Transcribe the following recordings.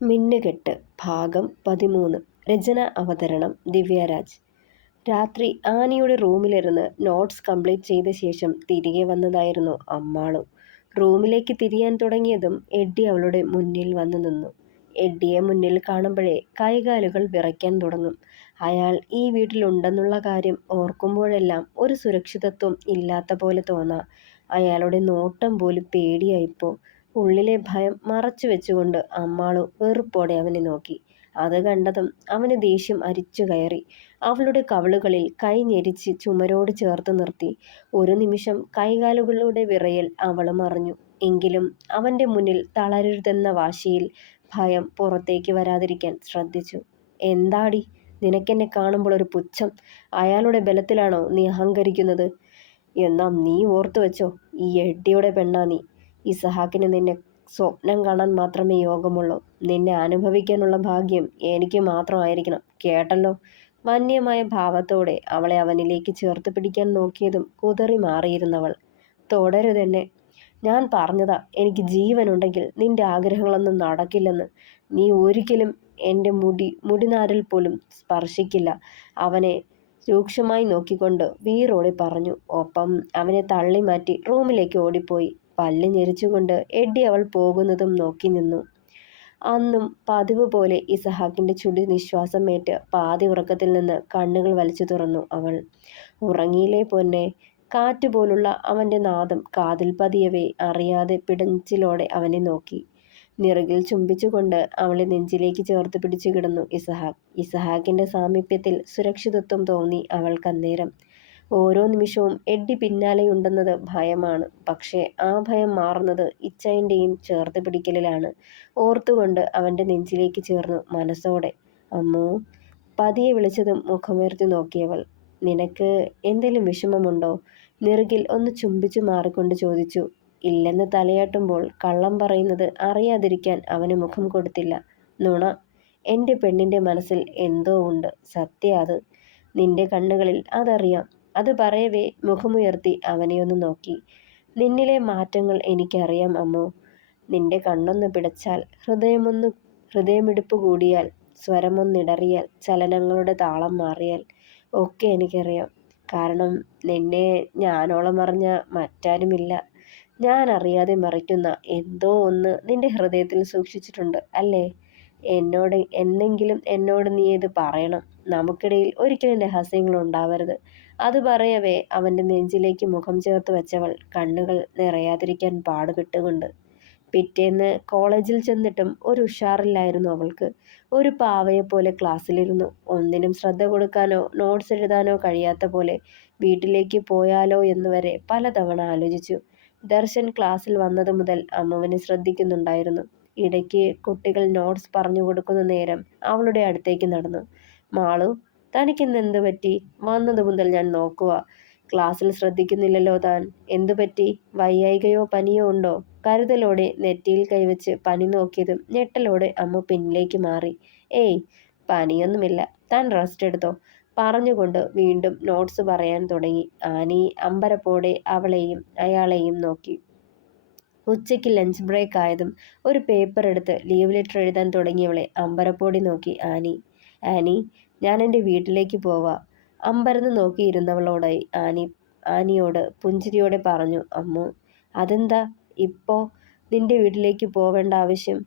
മിന്നുകെട്ട് ഭാഗം 13. രചന അവതരണം ദിവ്യരാജ്. രാത്രി ആനിയുടെ റൂമിലിരുന്ന് നോട്ട്സ് കംപ്ലീറ്റ് ചെയ്ത ശേഷം തിരികെ വന്നതായിരുന്നു അമ്മാളു. റൂമിലേക്ക് തിരിയാൻ തുടങ്ങിയതും എഡ്ഡി അവളുടെ മുന്നിൽ വന്നു നിന്നു. എഡ്ഡിയെ മുന്നിൽ കാണുമ്പോഴേ കൈകാലുകൾ വിറയ്ക്കാൻ തുടങ്ങും. അയാൾ ഈ വീട്ടിലുണ്ടെന്നുള്ള കാര്യം ഓർക്കുമ്പോഴെല്ലാം ഒരു സുരക്ഷിതത്വം ഇല്ലാത്ത പോലെ തോന്നാം. അയാളുടെ നോട്ടം പോലും പേടിയായിപ്പോ. ഉള്ളിലെ ഭയം മറച്ചു വെച്ചുകൊണ്ട് അമ്മാളു വെറുപ്പോടെ അവനെ നോക്കി. അത് കണ്ടതും അവന് ദേഷ്യം അരിച്ചു കയറി. അവളുടെ കവിളുകളിൽ കൈ ഞെരിച്ച് ചുമരോട് ചേർത്ത് നിർത്തി. ഒരു നിമിഷം കൈകാലുകളുടെ വിറയൽ അവളും അറിഞ്ഞു. എങ്കിലും അവൻ്റെ മുന്നിൽ തളരരുതെന്ന വാശിയിൽ ഭയം പുറത്തേക്ക് വരാതിരിക്കാൻ ശ്രദ്ധിച്ചു. എന്താടി, നിനക്കെന്നെ കാണുമ്പോൾ ഒരു പുച്ഛം? അയാളുടെ ബലത്തിലാണോ നീ അഹങ്കരിക്കുന്നത്? എന്നാ നീ ഓർത്തു വെച്ചോ, ഈ എഡ്ഡിയുടെ പെണ്ണാ നീ. ഇസഹാക്കിന് നിന്നെ സ്വപ്നം കാണാൻ മാത്രമേ യോഗമുള്ളൂ. നിന്നെ അനുഭവിക്കാനുള്ള ഭാഗ്യം എനിക്ക് മാത്രമായിരിക്കണം, കേട്ടല്ലോ. വന്യമായ ഭാവത്തോടെ അവളെ അവനിലേക്ക് ചേർത്ത് പിടിക്കാൻ നോക്കിയതും കുതറി മാറിയിരുന്നവൾ. തുടരുതെന്നെ. ഞാൻ പറഞ്ഞതാ, എനിക്ക് ജീവനുണ്ടെങ്കിൽ നിന്റെ ആഗ്രഹങ്ങളൊന്നും നടക്കില്ലെന്ന്. നീ ഒരിക്കലും എൻ്റെ മുടിനാരിൽ പോലും സ്പർശിക്കില്ല. അവനെ രൂക്ഷമായി നോക്കിക്കൊണ്ട് വീറോടെ പറഞ്ഞു. ഒപ്പം അവനെ തള്ളി മാറ്റി റൂമിലേക്ക് ഓടിപ്പോയി. പല്ല് ഞെരിച്ചുകൊണ്ട് എഡ്ഡി അവൾ പോകുന്നതും നോക്കി നിന്നു. അന്നും പതിവ് പോലെ ഇസഹാക്കിൻ്റെ ചുടി നിശ്വാസമേറ്റ് പാതി ഉറക്കത്തിൽ നിന്ന് കണ്ണുകൾ വലിച്ചു തുറന്നു അവൾ. ഉറങ്ങിയില്ലേ പൊന്നെ? കാറ്റുപോലുള്ള അവൻ്റെ നാദം കാതിൽ പതിയവേ അറിയാതെ പിടച്ചിലോടെ അവനെ നോക്കി. നിറകിൽ ചുംബിച്ചുകൊണ്ട് അവളെ നെഞ്ചിലേക്ക് ചേർത്ത് പിടിച്ചു കിടന്നു ഇസഹാക്ക്. ഇസഹാക്കിൻ്റെ സാമീപ്യത്തിൽ സുരക്ഷിതത്വം തോന്നി അവൾക്കന്നേരം. ഓരോ നിമിഷവും എഡ്ഡി പിന്നാലെയുണ്ടെന്നത് ഭയമാണ്. പക്ഷേ ആ ഭയം മാറുന്നത് ഇച്ഛായൻ്റെയും ചേർത്ത് പിടിക്കലിലാണ്. ഓർത്തുകൊണ്ട് അവൻ്റെ നെഞ്ചിലേക്ക് ചേർന്നു മനസ്സോടെ. അമ്മോ. പതിയെ വിളിച്ചതും മുഖമുയർത്തി നോക്കിയവൾ. നിനക്ക് എന്തെങ്കിലും വിഷമമുണ്ടോ? നിറുകിൽ ഒന്ന് ചുംബിച്ചു മാറിക്കൊണ്ട് ചോദിച്ചു. ഇല്ലെന്ന് തലയാട്ടുമ്പോൾ കള്ളം പറയുന്നത് അറിയാതിരിക്കാൻ അവന് മുഖം കൊടുത്തില്ല. നുണ. എൻ്റെ പെണ്ണിൻ്റെ മനസ്സിൽ എന്തോ ഉണ്ട്, സത്യ അത്. നിന്റെ കണ്ണുകളിൽ അതറിയാം. അത് പറയവേ മുഖമുയർത്തി അവനെയൊന്ന് നോക്കി. നിന്നിലെ മാറ്റങ്ങൾ എനിക്കറിയാം അമ്മോ. നിന്റെ കണ്ണൊന്ന് പിടച്ചാൽ, ഹൃദയമിടിപ്പ് കൂടിയാൽ, സ്വരമൊന്നിടറിയാൽ, ചലനങ്ങളുടെ താളം മാറിയാൽ ഒക്കെ എനിക്കറിയാം. കാരണം നിന്നെ ഞാനോളം അറിഞ്ഞ മറ്റാരുമില്ല. ഞാൻ അറിയാതെ മറിക്കുന്ന എന്തോ ഒന്ന് നിന്റെ ഹൃദയത്തിൽ സൂക്ഷിച്ചിട്ടുണ്ട് അല്ലേ? എന്നോട് നീ ഇത് പറയണം. നമുക്കിടയിൽ ഒരിക്കലും രഹസ്യങ്ങൾ ഉണ്ടാവരുത്. അത് പറയവേ അവൻ്റെ നെഞ്ചിലേക്ക് മുഖം ചേർത്ത് വെച്ചവൾ കണ്ണുകൾ നിറയാതിരിക്കാൻ പാടുപെട്ടുകൊണ്ട്. പിറ്റേന്ന് കോളേജിൽ ചെന്നിട്ടും ഒരു ഉഷാറില്ലായിരുന്നു അവൾക്ക്. ഒരു പാവയെപ്പോലെ ക്ലാസ്സിലിരുന്നു. ഒന്നിനും ശ്രദ്ധ കൊടുക്കാനോ നോട്ട്സ് എഴുതാനോ കഴിയാത്ത പോലെ. വീട്ടിലേക്ക് പോയാലോ എന്ന് വരെ പലതവണ ആലോചിച്ചു. ദർശൻ ക്ലാസ്സിൽ വന്നത് മുതൽ അമ്മുവിനെ ശ്രദ്ധിക്കുന്നുണ്ടായിരുന്നു. ഇടയ്ക്ക് കുട്ടികൾ നോട്ട്സ് പറഞ്ഞു കൊടുക്കുന്ന നേരം അവളുടെ അടുത്തേക്ക് നടന്നു. മാളു, തനിക്കിന്ന് എന്ത് പറ്റി? വന്നത് മുതൽ ഞാൻ നോക്കുക. ക്ലാസ്സിൽ ശ്രദ്ധിക്കുന്നില്ലല്ലോ താൻ. എന്തു പറ്റി? വയ്യായികയോ പനിയോ ഉണ്ടോ? കരുതലോടെ നെറ്റിയിൽ കൈവച്ച് പനി നോക്കിയതും ഞെട്ടലോടെ അമ്മ പിന്നിലേക്ക് മാറി. ഏയ്, പനിയൊന്നുമില്ല. താൻ റെസ്റ്റ് എടുത്തോ. പറഞ്ഞുകൊണ്ട് വീണ്ടും നോട്ട്സ് പറയാൻ തുടങ്ങി. ആനി അമ്പരപ്പോടെ അവളെയും അയാളെയും നോക്കി. ഉച്ചയ്ക്ക് ലഞ്ച് ബ്രേക്ക് ആയതും ഒരു പേപ്പർ എടുത്ത് ലീവ് ലെറ്റർ എഴുതാൻ തുടങ്ങിയവളെ അമ്പരപ്പോടെ നോക്കി ആനി, ഞാൻ എൻ്റെ വീട്ടിലേക്ക് പോവാ. അമ്പരന്ന് നോക്കിയിരുന്നവളോടായി ആനിയോട് പുഞ്ചിരിയോടെ പറഞ്ഞു അമ്മു. അതെന്താ ഇപ്പോൾ നിന്റെ വീട്ടിലേക്ക് പോവേണ്ട ആവശ്യം?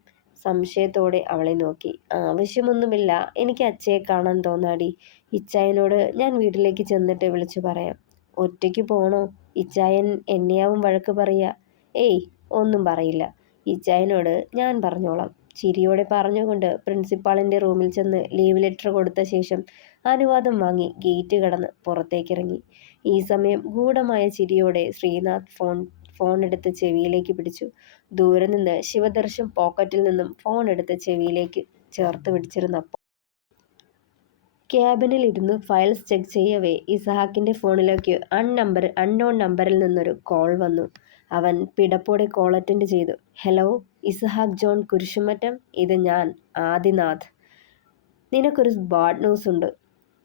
സംശയത്തോടെ അവളെ നോക്കി. ആവശ്യമൊന്നുമില്ല, എനിക്ക് അച്ഛയെ കാണാൻ തോന്നാടി. ഇച്ചായനോട് ഞാൻ വീട്ടിലേക്ക് ചെന്നിട്ട് വിളിച്ചു പറയാം. ഒറ്റയ്ക്ക് പോണോ? ഇച്ചായൻ എന്നെയാവും വഴക്ക് പറയുക. ഏയ്, ഒന്നും പറയില്ല. ഇച്ചായനോട് ഞാൻ പറഞ്ഞോളാം. ചിരിയോടെ പറഞ്ഞുകൊണ്ട് പ്രിൻസിപ്പാളിൻ്റെ റൂമിൽ ചെന്ന് ലീവ് ലെറ്റർ കൊടുത്ത ശേഷം അനുവാദം വാങ്ങി ഗേറ്റ് കടന്ന് പുറത്തേക്കിറങ്ങി. ഈ സമയം ഗൂഢമായ ചിരിയോടെ ശ്രീനാഥ് ഫോൺ എടുത്ത് ചെവിയിലേക്ക് പിടിച്ചു. ദൂരെ നിന്ന് ശിവദർശൻ പോക്കറ്റിൽ നിന്നും ഫോൺ എടുത്ത് ചെവിയിലേക്ക് ചേർത്ത് പിടിച്ചിരുന്നപ്പോൾ ക്യാബിനിൽ ഇരുന്ന് ഫയൽസ് ചെക്ക് ചെയ്യവേ ഇസഹാക്കിൻ്റെ ഫോണിലേക്ക് അൺനോൺ നമ്പറിൽ നിന്നൊരു കോൾ വന്നു. അവൻ പിടപ്പോടെ കോൾ അറ്റൻഡ് ചെയ്തു. ഹലോ, ഇസഹാക്ക് ജോൺ കുരിശുമറ്റം, ഇത് ഞാൻ ആദിനാഥ്. നിനക്കൊരു ബാഡ് ന്യൂസ് ഉണ്ട്.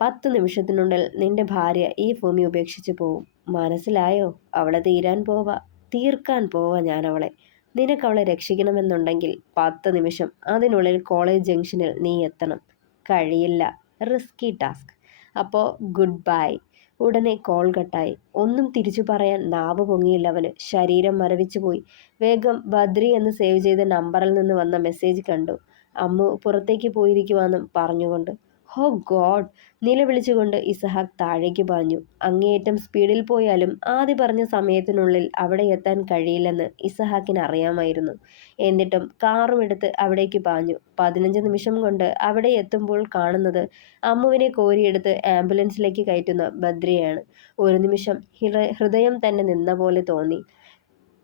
10 നിമിഷത്തിനുള്ളിൽ നിന്റെ ഭാര്യ ഈ ഭൂമി ഉപേക്ഷിച്ച് പോവും. മനസ്സിലായോ? അവളെ തീർക്കാൻ പോവാ ഞാൻ അവളെ. നിനക്കവളെ രക്ഷിക്കണമെന്നുണ്ടെങ്കിൽ 10 നിമിഷം അതിനുള്ളിൽ കോളേജ് ജംഗ്ഷനിൽ നീ എത്തണം. കഴിയില്ല. Risky task. അപ്പോൾ ഗുഡ് ബൈ. ഉടനെ കോൾ കട്ടായി. ഒന്നും തിരിച്ചു പറയാൻ നാവ് പൊങ്ങിയില്ല അവന്. ശരീരം മരവിച്ചുപോയി. വേഗം ബദ്രി എന്ന് സേവ് ചെയ്ത നമ്പറിൽ നിന്ന് വന്ന മെസ്സേജ് കണ്ടു. അമ്മു പുറത്തേക്ക് പോയിരിക്കുവാന്നും പറഞ്ഞുകൊണ്ട്. ഹോ ഗോഡ്! നിലവിളിച്ചുകൊണ്ട് ഇസഹാക്ക് താഴേക്ക് പാഞ്ഞു. അങ്ങേയറ്റം സ്പീഡിൽ പോയാലും ആദ്യ പറഞ്ഞ സമയത്തിനുള്ളിൽ അവിടെ എത്താൻ കഴിയില്ലെന്ന് ഇസഹാക്കിന് അറിയാമായിരുന്നു. എന്നിട്ടും കാറും എടുത്ത് അവിടേക്ക് പാഞ്ഞു. 15 നിമിഷം കൊണ്ട് അവിടെ എത്തുമ്പോൾ കാണുന്നത് അമ്മുവിനെ കോരിയെടുത്ത് ആംബുലൻസിലേക്ക് കയറ്റുന്ന ബദ്രിയെയാണ്. ഒരു നിമിഷം ഹൃദയം തന്നെ നിന്ന പോലെ തോന്നി.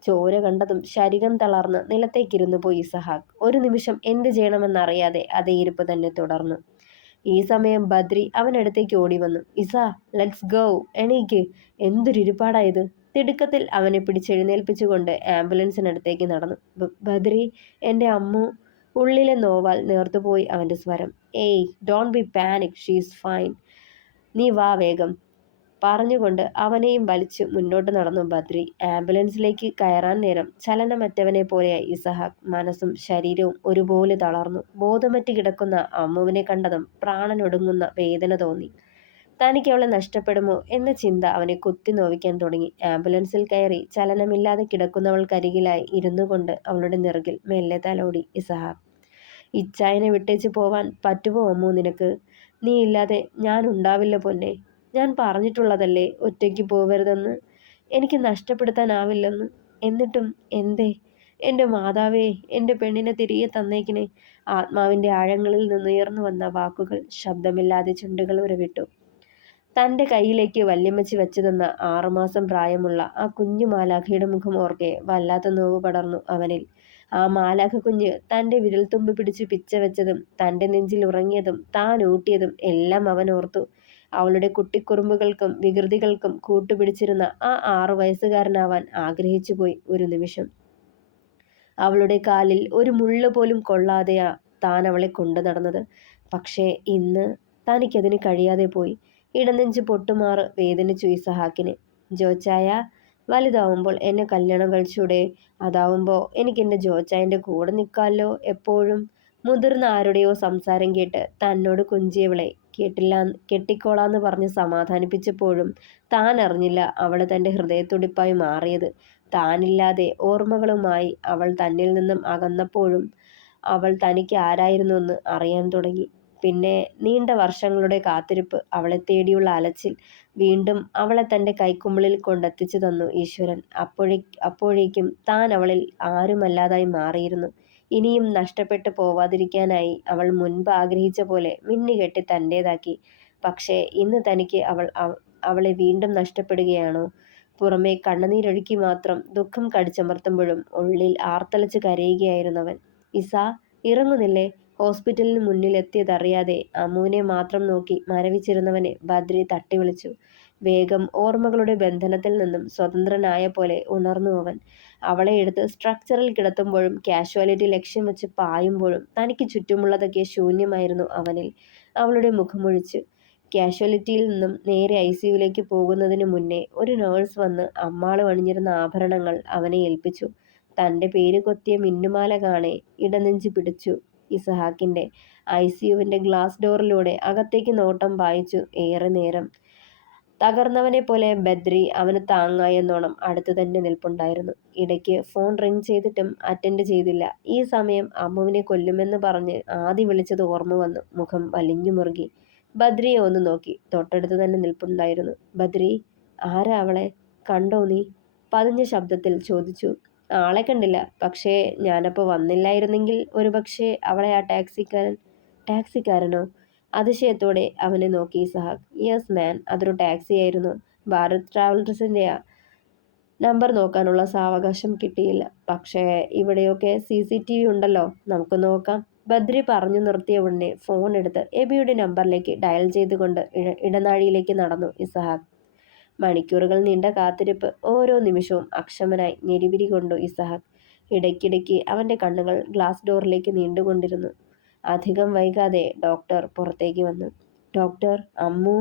ചോര കണ്ടതും ശരീരം തളർന്ന് നിലത്തേക്കിരുന്നു പോയി ഇസഹാക്ക്. ഒരു നിമിഷം എന്ത് ചെയ്യണമെന്നറിയാതെ അതേ ഇരിപ്പ് തന്നെ തുടർന്നു. ഈ സമയം ബദ്രി അവനടുത്തേക്ക് ഓടി വന്നു. ഇസാ, ലെറ്റ്സ് ഗോ, എണീക്ക്. എന്തൊരിരുപാടായത്! തിടുക്കത്തിൽ അവനെ പിടിച്ചെഴുന്നേൽപ്പിച്ചുകൊണ്ട് ആംബുലൻസിനടുത്തേക്ക് നടന്നു. ബദ്രി, എൻ്റെ അമ്മു. ഉള്ളിലെ നോവാൽ നേർത്തുപോയി അവൻ്റെ സ്വരം. ഏയ്, don't be panic, she's fine. നീ വാ വേഗം, പറഞ്ഞുകൊണ്ട് അവനെയും വലിച്ചു മുന്നോട്ട് നടന്നു ബദ്രി. ആംബുലൻസിലേക്ക് കയറാൻ നേരം ചലനമറ്റവനെ പോലെയായി ഇസഹാക്ക്. മനസ്സും ശരീരവും ഒരുപോലെ തളർന്നു. ബോധമറ്റ് കിടക്കുന്ന അമ്മുവിനെ കണ്ടതും പ്രാണനൊടുങ്ങുന്ന വേദന തോന്നി. തനിക്ക് അവളെ നഷ്ടപ്പെടുമോ എന്ന ചിന്ത അവനെ കുത്തി നോവിക്കാൻ തുടങ്ങി. ആംബുലൻസിൽ കയറി ചലനമില്ലാതെ കിടക്കുന്നവൾക്കരികിലായി ഇരുന്നു കൊണ്ട് അവളുടെ നെറുകിൽ മെല്ലെ തലോടി ഇസഹാക്ക്. ഇച്ചായനെ വിട്ടേച്ച് പോവാൻ പറ്റുമോ അമ്മു നിനക്ക്? നീ ഇല്ലാതെ ഞാൻ ഉണ്ടാവില്ല പൊന്നെ. ഞാൻ പറഞ്ഞിട്ടുള്ളതല്ലേ ഒറ്റയ്ക്ക് പോവരുതെന്ന്. എനിക്ക് നഷ്ടപ്പെടുത്താനാവില്ലെന്ന്. എന്നിട്ടും എന്തേ? എൻ്റെ മാതാവേ, എൻ്റെ പെണ്ണിനെ തിരികെ തന്നേക്കിനെ. ആത്മാവിൻ്റെ ആഴങ്ങളിൽ നിന്നുയർന്നു വന്ന വാക്കുകൾ ശബ്ദമില്ലാതെ ചുണ്ടുകൾ ഉരവിട്ടു. തൻ്റെ കയ്യിലേക്ക് വല്യമ്മച്ചി വെച്ചു തന്ന 6 മാസം പ്രായമുള്ള ആ കുഞ്ഞു മാലാഖയുടെ മുഖം ഓർക്കെ വല്ലാത്ത നോവ് പടർന്നു അവനിൽ. ആ മാലാഖ കുഞ്ഞ് തൻ്റെ വിരൽത്തുമ്പ് പിടിച്ച് പിച്ച വെച്ചതും തൻ്റെ നെഞ്ചിൽ ഉറങ്ങിയതും താൻ ഊട്ടിയതും എല്ലാം അവൻ ഓർത്തു. അവളുടെ കുട്ടിക്കുറുമ്പുകൾക്കും വികൃതികൾക്കും കൂട്ടുപിടിച്ചിരുന്ന ആ 6 വയസ്സുകാരനാവാൻ ആഗ്രഹിച്ചുപോയി ഒരു നിമിഷം. അവളുടെ കാലിൽ ഒരു മുള്ളു പോലും കൊള്ളാതെയാ താൻ അവളെ കൊണ്ടു നടന്നത്. പക്ഷേ ഇന്ന് തനിക്കതിന് കഴിയാതെ പോയി. ഇടനെഞ്ച് പൊട്ടുമാറ് വേദനിച്ചു ഇസഹാക്കിന്. ജോച്ചായ, വലുതാവുമ്പോൾ എന്നെ കല്യാണം കഴിച്ചൂടെ? അതാവുമ്പോൾ എനിക്കെൻ്റെ ജോച്ചായൻ്റെ കൂടെ നിൽക്കാമല്ലോ എപ്പോഴും. മുതിർന്ന ആരുടെയോ സംസാരം കേട്ട് തന്നോട് കുഞ്ചിയവളെ കെട്ടിക്കോളാന്ന് പറഞ്ഞ് സമാധാനിപ്പിച്ചപ്പോഴും താൻ അറിഞ്ഞില്ല അവൾ തൻ്റെ ഹൃദയത്തുടിപ്പായി മാറിയത്. താനില്ലാതെ ഓർമ്മകളുമായി അവൾ തന്നിൽ നിന്നും അകന്നപ്പോഴും അവൾ തനിക്ക് ആരായിരുന്നുവെന്ന് അറിയാൻ തുടങ്ങി. പിന്നെ നീണ്ട വർഷങ്ങളുടെ കാത്തിരിപ്പ്, അവളെ തേടിയുള്ള അലച്ചിൽ. വീണ്ടും അവളെ തൻ്റെ കൈക്കുമ്പിളിൽ കൊണ്ടെത്തിച്ചു തന്നു ഈശ്വരൻ. അപ്പോഴേക്കും താൻ അവളിൽ ആരുമല്ലാതായി മാറിയിരുന്നു. ഇനിയും നഷ്ടപ്പെട്ടു പോവാതിരിക്കാനായി അവൾ മുൻപ് ആഗ്രഹിച്ച പോലെ മിന്നുകെട്ടി തൻ്റേതാക്കി. പക്ഷേ ഇന്ന് തനിക്ക് അവളെ വീണ്ടും നഷ്ടപ്പെടുകയാണോ? പുറമേ കണ്ണുനീരൊഴുക്കി മാത്രം ദുഃഖം കടിച്ചമർത്തുമ്പോഴും ഉള്ളിൽ ആർത്തലച്ച് കരയുകയായിരുന്നവൻ. ഇസാ, ഇറങ്ങുന്നില്ലേ? ഹോസ്പിറ്റലിന് മുന്നിലെത്തിയതറിയാതെ അമ്മുവിനെ മാത്രം നോക്കി മരവിച്ചിരുന്നവനെ ബദ്രി തട്ടി വിളിച്ചു. വേഗം ഓർമ്മകളുടെ ബന്ധനത്തിൽ നിന്നും സ്വതന്ത്രനായ പോലെ ഉണർന്നു അവൻ. അവളെ എടുത്ത് സ്ട്രക്ചറിൽ കിടത്തുമ്പോഴും കാഷ്വാലിറ്റി ലക്ഷ്യം വെച്ച് പായുമ്പോഴും തനിക്ക് ചുറ്റുമുള്ളതൊക്കെ ശൂന്യമായിരുന്നു അവനിൽ. അവളുടെ മുഖമൊഴിച്ച് കാഷ്വാലിറ്റിയിൽ നിന്നും നേരെ ICUവിലേക്ക് പോകുന്നതിന് മുന്നേ ഒരു നേഴ്സ് വന്ന് അമ്മാള് അണിഞ്ഞിരുന്ന ആഭരണങ്ങൾ അവനെ ഏൽപ്പിച്ചു. തൻ്റെ പേര് കൊത്തിയ മിന്നുമാല കാണെ ഇടനെഞ്ച് പിടിച്ചു ഇസഹാക്കിൻ്റെ. ICUവിൻ്റെ ഗ്ലാസ് ഡോറിലൂടെ അകത്തേക്ക് നോട്ടം പായിച്ചു ഏറെ നേരം. തകർന്നവനെ പോലെ ബദ്രി അവന് താങ്ങായെന്നോണം അടുത്ത് തന്നെ നിൽപ്പുണ്ടായിരുന്നു. ഇടയ്ക്ക് ഫോൺ റിങ് ചെയ്തിട്ടും അറ്റൻഡ് ചെയ്തില്ല. ഈ സമയം അമ്മുവിനെ കൊല്ലുമെന്ന് പറഞ്ഞ് ആദ്യം വിളിച്ചത് ഓർമ്മ വന്നു. മുഖം വലിഞ്ഞു മുറുകി. ബദ്രിയെ ഒന്ന് നോക്കി. തൊട്ടടുത്ത് തന്നെ നിൽപ്പുണ്ടായിരുന്നു. ബദ്രി, ആരാ അവളെ? കണ്ടോ നീ? പതിഞ്ഞ ശബ്ദത്തിൽ ചോദിച്ചു. ആളെ കണ്ടില്ല. പക്ഷേ ഞാനപ്പോൾ വന്നില്ലായിരുന്നെങ്കിൽ ഒരുപക്ഷെ അവളെ ആ ടാക്സിക്കാരനോ? അതിശയത്തോടെ അവനെ നോക്കി ഇസഹാക്ക്. യെസ് മാൻ, അതൊരു ടാക്സി ആയിരുന്നു. ഭാരത് ട്രാവൽസിൻ്റെയാ. നമ്പർ നോക്കാനുള്ള സാവകാശം കിട്ടിയില്ല. പക്ഷേ ഇവിടെയൊക്കെ CCTV ഉണ്ടല്ലോ, നമുക്ക് നോക്കാം. ബദ്രി പറഞ്ഞു നിർത്തിയ ഉടനെ ഫോൺ എടുത്ത് എബിയുടെ നമ്പറിലേക്ക് ഡയൽ ചെയ്തുകൊണ്ട് ഇടനാഴിയിലേക്ക് നടന്നു ഇസഹാക്ക്. മണിക്കൂറുകൾ നീണ്ട കാത്തിരിപ്പ്. ഓരോ നിമിഷവും അക്ഷമനായി ഞെരിപിരി കൊണ്ടു ഇസഹാക്ക്. ഇടയ്ക്കിടയ്ക്ക് അവൻ്റെ കണ്ണുകൾ ഗ്ലാസ് ഡോറിലേക്ക് നീണ്ടുകൊണ്ടിരുന്നു. അധികം വൈകാതെ ഡോക്ടർ പുറത്തേക്ക് വന്നു. ഡോക്ടർ, അമ്മു.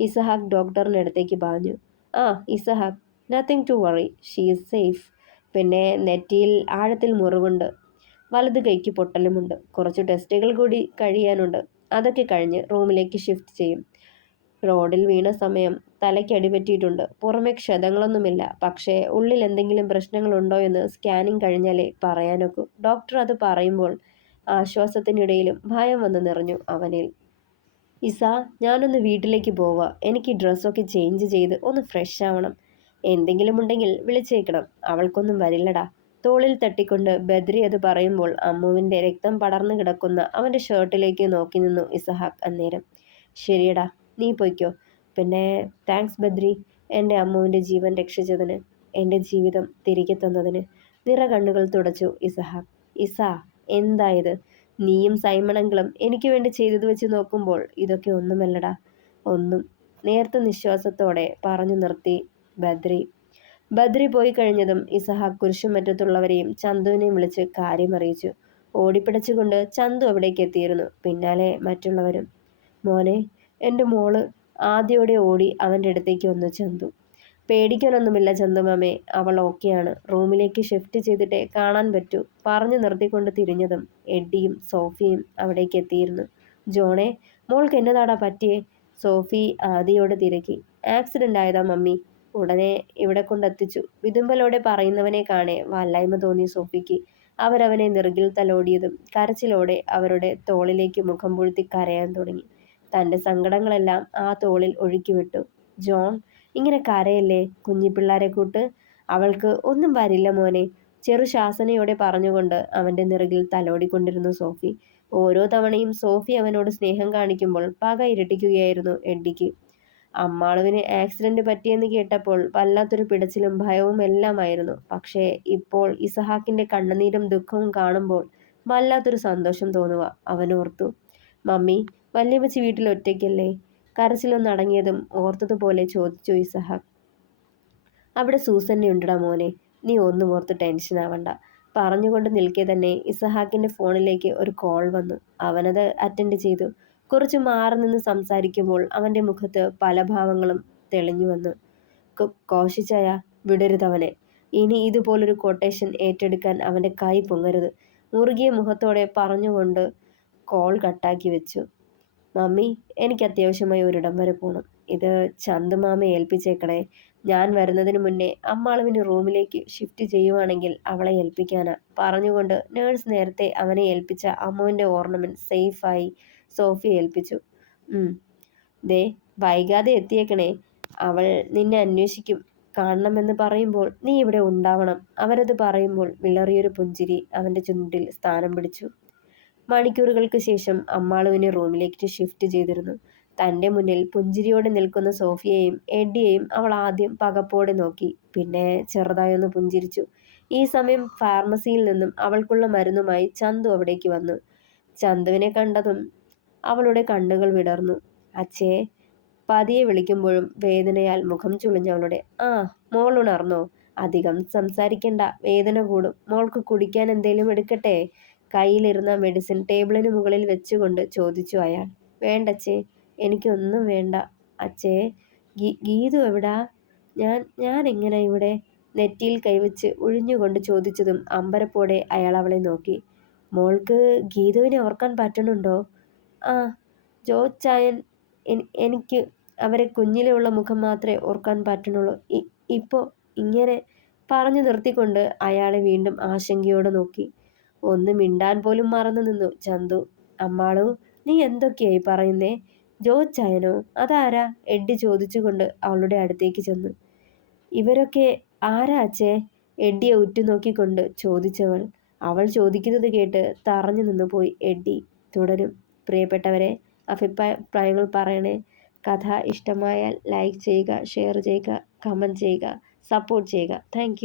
ഇസഹാക്ക് ഡോക്ടറിനടുത്തേക്ക് പാഞ്ഞു. ആ Isahak, nothing to worry, she is safe. പിന്നെ നെറ്റിയിൽ ആഴത്തിൽ മുറിവുണ്ട്. വലത് കൈക്ക് പൊട്ടലുമുണ്ട്. കുറച്ച് ടെസ്റ്റുകൾ കൂടി കഴിയാനുണ്ട്. അതൊക്കെ കഴിഞ്ഞ് റൂമിലേക്ക് ഷിഫ്റ്റ് ചെയ്യും. റോഡിൽ വീണ സമയം തലയ്ക്ക് അടിപറ്റിയിട്ടുണ്ട്. പുറമെ ക്ഷതങ്ങളൊന്നുമില്ല. പക്ഷേ ഉള്ളിൽ എന്തെങ്കിലും പ്രശ്നങ്ങളുണ്ടോ എന്ന് സ്കാനിങ് കഴിഞ്ഞാലേ പറയാനൊക്കൂ. ഡോക്ടർ അത് പറയുമ്പോൾ ആശ്വാസത്തിനിടയിലും ഭയം വന്ന് നിറഞ്ഞു അവനിൽ. ഇസ, ഞാനൊന്ന് വീട്ടിലേക്ക് പോവാ. എനിക്ക് ഡ്രസ്സൊക്കെ ചേഞ്ച് ചെയ്ത് ഒന്ന് ഫ്രഷ് ആവണം. എന്തെങ്കിലും ഉണ്ടെങ്കിൽ വിളിച്ചേക്കണം. അവൾക്കൊന്നും വരില്ലടാ. തോളിൽ തട്ടിക്കൊണ്ട് ബദ്രി അത് പറയുമ്പോൾ അമ്മുവിൻ്റെ രക്തം പടർന്നു കിടക്കുന്ന അവൻ്റെ ഷർട്ടിലേക്ക് നോക്കി നിന്നു ഇസഹാക്ക് അന്നേരം. ശരിയടാ, നീ പൊയ്ക്കോ. പിന്നെ താങ്ക്സ് ബദ്രി, എൻ്റെ അമ്മുവിൻ്റെ ജീവൻ രക്ഷിച്ചതിന്, എൻ്റെ ജീവിതം തിരികെ തന്നതിന്. നിറ കണ്ണുകൾ തുടച്ചു ഇസഹാക്ക്. ഇസ, എന്തായത്? നീയും സൈമണങ്ങളും എനിക്ക് വേണ്ടി ചെയ്തത് വെച്ച് നോക്കുമ്പോൾ ഇതൊക്കെ ഒന്നുമല്ലടാ, ഒന്നും. നേർത്ത നിശ്വാസത്തോടെ പറഞ്ഞു നിർത്തി ബദ്രി. ബദ്രി പോയി കഴിഞ്ഞതും ഇസഹാക്ക് കുരിശുമറ്റത്തുള്ളവരെയും ചന്തുവിനെയും വിളിച്ച് കാര്യമറിയിച്ചു. ഓടിപ്പിടച്ചുകൊണ്ട് ചന്തു അവിടേക്ക് എത്തിയിരുന്നു. പിന്നാലെ മറ്റുള്ളവരും. മോനെ, എൻ്റെ മോള്. ആദ്യോടെ ഓടി അവൻ്റെ അടുത്തേക്ക് വന്നു ചന്തു. പേടിക്കാനൊന്നുമില്ല ചന്തുമാമേ, അവൾ ഓക്കെയാണ്. റൂമിലേക്ക് ഷിഫ്റ്റ് ചെയ്തിട്ടേ കാണാൻ പറ്റൂ. പറഞ്ഞു നിർത്തിക്കൊണ്ട് തിരിഞ്ഞതും എഡ്ഡിയും സോഫിയും അവിടേക്ക് എത്തിയിരുന്നു. ജോണേ, മോൾക്ക് എന്നതാടാ പറ്റിയേ? സോഫി ആദിയോട് തിരക്കി. ആക്സിഡൻ്റ് ആയതാ മമ്മി. ഉടനെ ഇവിടെ കൊണ്ടെത്തിച്ചു. വിതുമ്പലോടെ പറയുന്നവനെ കാണെ വല്ലായ്മ തോന്നി സോഫിക്ക്. അവരവനെ നെറുകിൽ തലോടിയതും കരച്ചിലോടെ അവരുടെ തോളിലേക്ക് മുഖം പൂഴ്ത്തി കരയാൻ തുടങ്ങി. തൻ്റെ സങ്കടങ്ങളെല്ലാം ആ തോളിൽ ഒഴുക്കിവിട്ടു. ജോൺ, ഇങ്ങനെ കരയല്ലേ കുഞ്ഞിപ്പിള്ളാരെ കൂട്ട്. അവൾക്ക് ഒന്നും വരില്ല മോനെ, ചെറു ശാസനയോടെ പറഞ്ഞുകൊണ്ട് അവൻ്റെ നെറുകിൽ തലോടിക്കൊണ്ടിരുന്നു സോഫി. ഓരോ തവണയും സോഫി അവനോട് സ്നേഹം കാണിക്കുമ്പോൾ പക ഇരട്ടിക്കുകയായിരുന്നു എഡ്ഡിക്ക്. അമ്മാളുവിന് ആക്സിഡന്റ് പറ്റിയെന്ന് കേട്ടപ്പോൾ വല്ലാത്തൊരു പിടച്ചിലും ഭയവും എല്ലാമായിരുന്നു. പക്ഷേ ഇപ്പോൾ ഇസഹാക്കിന്റെ കണ്ണുനീരും ദുഃഖവും കാണുമ്പോൾ വല്ലാത്തൊരു സന്തോഷം തോന്നുക അവനോർത്തു. മമ്മി, വല്യമ്മച്ചി വീട്ടിൽ ഒറ്റയ്ക്കല്ലേ? കരച്ചിലൊന്നടങ്ങിയതും ഓർത്തതുപോലെ ചോദിച്ചു ഇസഹാക്ക്. അവിടെ സൂസന്നയുണ്ടടാ മോനെ, നീ ഒന്നും ഓർത്ത് ടെൻഷൻ ആവണ്ട. പറഞ്ഞുകൊണ്ട് നിൽക്കെ തന്നെ ഇസഹാക്കിന്റെ ഫോണിലേക്ക് ഒരു കോൾ വന്നു. അവനത് അറ്റൻഡ് ചെയ്തു. കുറച്ച് മാറി നിന്ന് സംസാരിക്കുമ്പോൾ അവൻ്റെ മുഖത്ത് പല ഭാവങ്ങളും തെളിഞ്ഞു വന്നു. കോശിച്ചായ, വിടരുതവനെ. ഇനി ഇതുപോലൊരു കൊട്ടേഷൻ ഏറ്റെടുക്കാൻ അവൻ്റെ കൈ പൊങ്ങരുത്. മുറുകിയ മുഖത്തോടെ പറഞ്ഞുകൊണ്ട് കോൾ കട്ടാക്കി വെച്ചു. മമ്മി, എനിക്ക് അത്യാവശ്യമായി ഒരിടം വരെ പോകണം. ഇത് ചന്തുമാമയെ ഏൽപ്പിച്ചേക്കണേ. ഞാൻ വരുന്നതിന് മുന്നേ അമ്മാളുവിന് റൂമിലേക്ക് ഷിഫ്റ്റ് ചെയ്യുവാണെങ്കിൽ അവളെ ഏൽപ്പിക്കാനാ. പറഞ്ഞുകൊണ്ട് നേഴ്സ് നേരത്തെ അവനെ ഏൽപ്പിച്ച അമ്മുവിൻ്റെ ഓർണമെൻറ്റ് സേഫായി സോഫിയെ ഏൽപ്പിച്ചു. ദേ, വൈകാതെ എത്തിയേക്കണേ. അവൾ നിന്നെ അന്വേഷിക്കും. കാണണമെന്ന് പറയുമ്പോൾ നീ ഇവിടെ ഉണ്ടാവണം. അവരത് പറയുമ്പോൾ വിളറിയൊരു പുഞ്ചിരി അവൻ്റെ ചുണ്ടിൽ സ്ഥാനം പിടിച്ചു. മണിക്കൂറുകൾക്ക് ശേഷം അമ്മാളുവിനെ റൂമിലേക്ക് ഷിഫ്റ്റ് ചെയ്തിരുന്നു. തൻ്റെ മുന്നിൽ പുഞ്ചിരിയോടെ നിൽക്കുന്ന സോഫിയെയും എഡ്ഡിയെയും അവൾ ആദ്യം പകപ്പോടെ നോക്കി. പിന്നെ ചെറുതായൊന്ന് പുഞ്ചിരിച്ചു. ഈ സമയം ഫാർമസിയിൽ നിന്നും അവൾക്കുള്ള മരുന്നുമായി ചന്തു അവിടേക്ക് വന്നു. ചന്തുവിനെ കണ്ടതും അവളുടെ കണ്ണുകൾ വിടർന്നു. അച്ഛേ, പതിയെ വിളിക്കുമ്പോഴും വേദനയാൽ മുഖം ചുളിഞ്ഞവളുടെ. ആ, മോൾ ഉണർന്നോ? അധികം സംസാരിക്കണ്ട, വേദന കൂടും. മോൾക്ക് കുടിക്കാൻ എന്തേലും എടുക്കട്ടെ? കയ്യിലിരുന്ന മെഡിസിൻ ടേബിളിന് മുകളിൽ വെച്ചുകൊണ്ട് ചോദിച്ചു അയാൾ. വേണ്ടച്ചേ, എനിക്കൊന്നും വേണ്ട. അച്ഛേ, ഗീതു എവിടാ? ഞാൻ എങ്ങനെ ഇവിടെ? നെറ്റിയിൽ കൈവച്ച് ഒഴിഞ്ഞുകൊണ്ട് ചോദിച്ചതും അമ്പരപ്പോടെ അയാൾ അവളെ നോക്കി. മോൾക്ക് ഗീതുവിനെ ഓർക്കാൻ പറ്റുന്നുണ്ടോ? ആ, ജോച്ചായൻ. എനിക്ക് അവരെ കുഞ്ഞിലുള്ള മുഖം മാത്രമേ ഓർക്കാൻ പറ്റുന്നുള്ളൂ. ഇപ്പോൾ ഇങ്ങനെ പറഞ്ഞു നിർത്തിക്കൊണ്ട് അയാളെ വീണ്ടും ആശങ്കയോടെ നോക്കി. ഒന്ന് മിണ്ടാൻ പോലും മറന്നു നിന്നു ചന്തു. അമ്മാളു, നീ എന്തൊക്കെയായി പറയുന്നേ? ജോച്ചായനോ? അതാരാ? എഡ്ഡി ചോദിച്ചുകൊണ്ട് അവളുടെ അടുത്തേക്ക് ചെന്നു. ഇവരൊക്കെ ആരാ അച്ഛേ? എഡ്ഡിയെ ഉറ്റുനോക്കിക്കൊണ്ട് ചോദിച്ചവൾ. അവൾ ചോദിക്കുന്നത് കേട്ട് തറഞ്ഞു നിന്നു പോയി എഡ്ഡി. തുടരും. പ്രിയപ്പെട്ടവരെ, അഭിപ്രായങ്ങൾ പറയണേ. കഥ ഇഷ്ടമായാൽ ലൈക്ക് ചെയ്യുക, ഷെയർ ചെയ്യുക, കമൻറ്റ് ചെയ്യുക, സപ്പോർട്ട് ചെയ്യുക. താങ്ക്